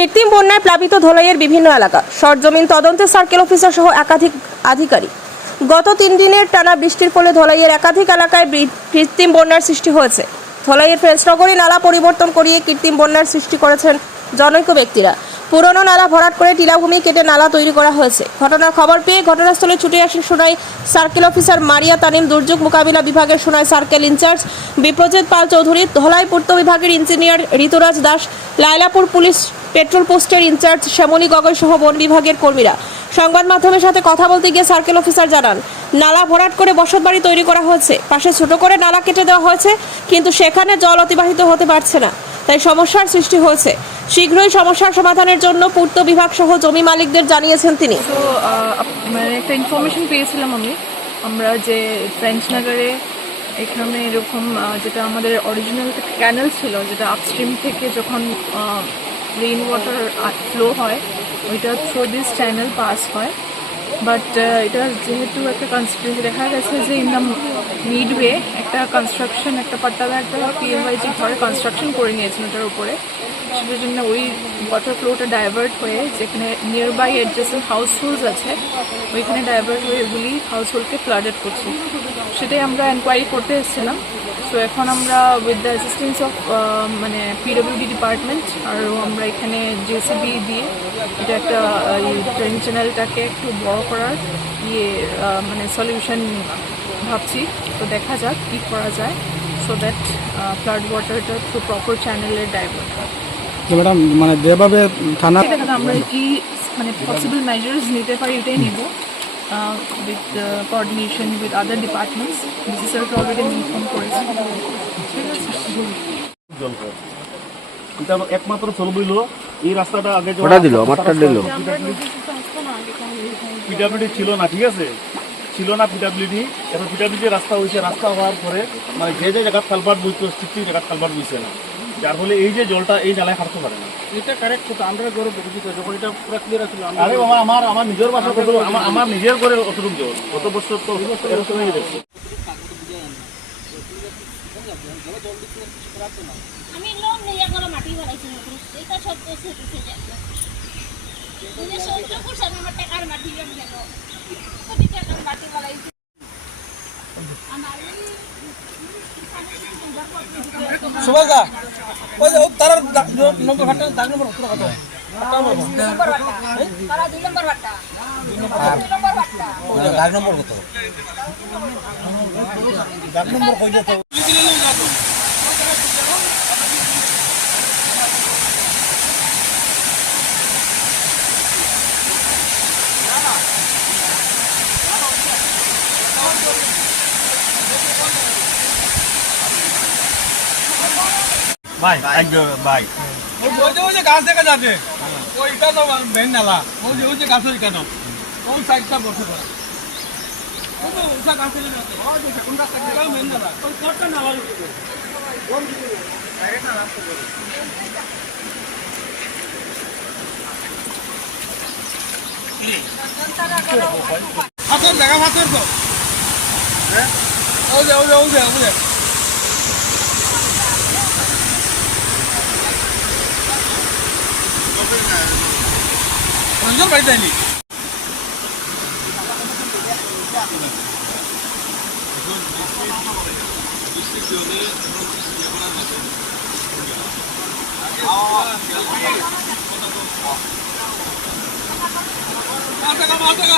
কৃত্রিম বন্যায় প্লাবিত ধোলাইয়ের বিভিন্ন এলাকা। সরজমিন তদন্তে সার্কেল অফিসার সহ একাধিক আধিকারিক। গত তিন দিনের টানা বৃষ্টির ফলে ধোলাইয়ের একাধিক এলাকায় কৃত্রিম বন্যার সৃষ্টি হয়েছে। ধোলাইয়ের ফ্রেন্সনগরী নালা পরিবর্তন করিয়ে কৃত্রিম বন্যার সৃষ্টি করেছেন জনৈক ব্যক্তিরা। পুরনো নালা ভরাট করে টিলাভূমি কেটে নালা তৈরি করা হয়েছে। ঘটনার খবর পেয়ে ঘটনাস্থলে ছুটে আসেন সোনাই সার্কেল অফিসার মারিয়া তানিম। দুর্যোগ মোকাবিলা বিভাগের সোনাই সার্কেল ইনচার্জ বিপ্রজিৎ পাল চৌধুরী। ধলাই পূর্ত বিভাগের engineer Rituraj Das. Lailapur police patrol পোস্টের ইনচার্জ শ্যামলী গগৈ সহ বন বিভাগের কর্মীরা। সংবাদ মাধ্যমের সাথে কথা বলতে গিয়ে সার্কেল অফিসার জানান, নালা ভরাট করে বসতবাড়ি তৈরি করা হয়েছে। পাশে ছোট করে নালা কেটে দেওয়া হয়েছে, কিন্তু সেখানে জল অতিবাহিত হতে পারছে না। তাই সমস্যার সৃষ্টি হয়েছে। শীঘ্রই সমস্যার সমাধানের জন্য পূর্ত বিভাগ সহ জমি মালিকদের জানিয়েছেন তিনি। মানে একটা ইনফরমেশন পেয়েছিলাম আমি। আমরা যে ফ্রেঞ্চ নগরে এখানে এরকম যেটা আমাদের অরিজিনাল ক্যানেল ছিল, যেটা আপস্ট্রিম থেকে যখন রেইন ওয়াটার ফ্লো হয়, ওইটা থ্রু দিস চ্যানেল পাস হয়। বাট এটা যেহেতু একটা কনস্ট্রাকশন দেখা গেছে যে ইন দ্য মিডওয়ে একটা কনস্ট্রাকশন একটা পাট্টাদা একটা পিএমআইজি ঘরে কনস্ট্রাকশন করে নিয়েছেন ওটার উপরে। সেটার জন্য ওই ওয়াটার ফ্লোটা ডাইভার্ট হয়ে যেখানে নিয়ার বাই অ্যাডজেসেন্ট হাউসহোল্ডস আছে, ওইখানে ডাইভার্ট হয়ে ওগুলি হাউসহোল্ডকে ফ্লাডেড করছে। সেটাই আমরা এনকোয়ারি করতে এসেছিলাম। সো এখন আমরা উইথ দ্য অ্যাসিস্ট্যান্স অফ মানে পিডব্লিউডি ডিপার্টমেন্ট আরও আমরা এখানে জেসিবি দিয়ে এটা একটা ট্রেন চ্যানেলটাকে একটু বড় করার ইয়ে মানে সলিউশন ভাবছি। তো দেখা যাক কী করা যায় সো দ্যাট ফ্লাড ওয়াটারটা একটু প্রপার চ্যানেলে ডাইভার্ট হয়। তো ম্যাডাম মানে যেভাবে থানা আমরা কি মানে পসিবল মেজার্স নিতে পারি এটাই নিব। With coordination with other departments DC স্যারকে অলরেডি ইনফর্ম করেছি। ঠিক আছে? একমাত্র চলবইল এই রাস্তাটা আগে ওটা দিল, আমারটা দিল। পিডাব্লিউডি ছিল না ঠিক আছে? ছিল না পিডাব্লিউডি এখন পিডাব্লিউডি রাস্তা হয়েছে রাস্তা হওয়ার পরে মানে যে যে জায়গা কালপাট বইতো ঠিক জায়গা কালপাট বইছে না। যার ফলে এই যে জলটা এই নালায় হারতে পারে না এটা কারেক্ট তো আমরা গরু বুঝিত যখন এটা পুরো ক্লিয়ার আছিল আরে আমার আমার আমার নিজের বাসা কত আমার আমার নিজের করে অতটুক জল গত বছর তো এরকম হয়ে দেখছি আমি লোন নিয়ে করে মাটি বানাইছি এটা সত্য সে যায় তুমি সহ্য করছ আমার টাকার মাটি আমি কোটি টাকার মাটি বানাইছি আমার সুভাষদা ওই তার নম্বর ঘাটটা দাগ নম্বর পুরো কত দাগ নম্বর কত? দাগ নম্বর কই যেত ভাই ভাই ওই যে ওই যে গাছ দেখা যাচ্ছে ওইটা তো মেন নালা ওই যে ওই যে গাছের কেন? ওই সাইডটা বসে পড়ে। ওই তো ওইটা যাচ্ছে ওই যে কোন রাস্তা মেন নালা ওই কোটটা নালা হাতের দেখা হাতের তো। হ্যাঁ? ওই যে ওই যে ওই যে। রঞ্জন বাড়ি যায়নি। টাকা